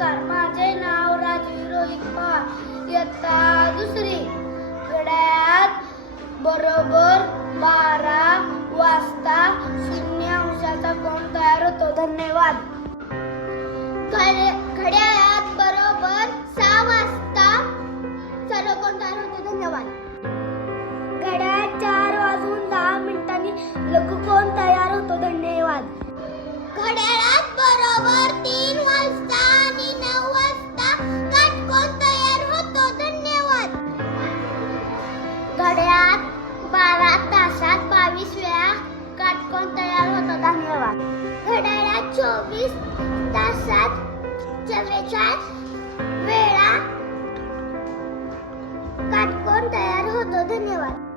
नमस्कार माझे नाव राजवी रोहित पवार इयत्ता दुसरी. गड्यात बरोबर बारा वाजता शून्य अंशाचा कोण तयार होतो. धन्यवाद. घड्याळात बरोबर सहा वाजता सर्व कोण तयार होतो. धन्यवाद. घड्याळात चार वाजून दहा मिनिटांनी लघु कोण तयार होतो. धन्यवाद. घड्या चोवीस तासात चव्वेचाळीस वेळा काटकोन तयार होतो धन्यवाद